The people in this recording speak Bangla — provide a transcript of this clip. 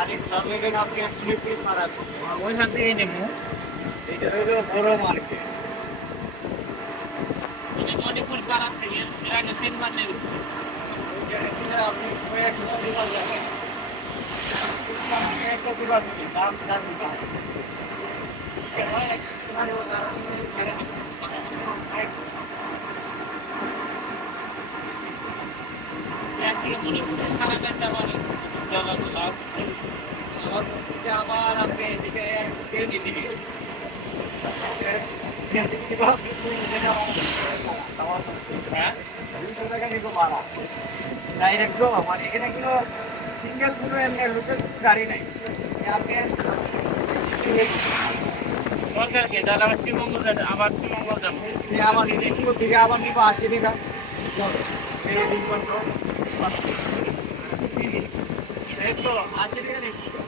আপনি পুলিশ মারা ওইখান থেকে নেবো। এটা হলো বড় মার্কেট। মণিপুর পাড়া থেকে এর আগে 3 বার নেমেছি। আপনি কয়েকটা দোকান যাবেন, কয়েকটা দোকান দাম চার দোকান একদিকে মণিপুর কারাগার যাবার জলাগুলো আবার আপনি এদিকে এদিকে হ্যাঁ 200 টাকা নিবো ভাড়া ডাইরেক্ট গো, মানে এখানে কোনো সিঙ্গেল কোনো এমনি লোকের গাড়ি নাই। আপনি সরকারকে তাহলে আবার শ্রীমঙ্গল যাবো। আবার নিবো থেকে আবার নিবো 80 টাকা এই দিন বন্ধ এই তো 80 টাকা নিবো।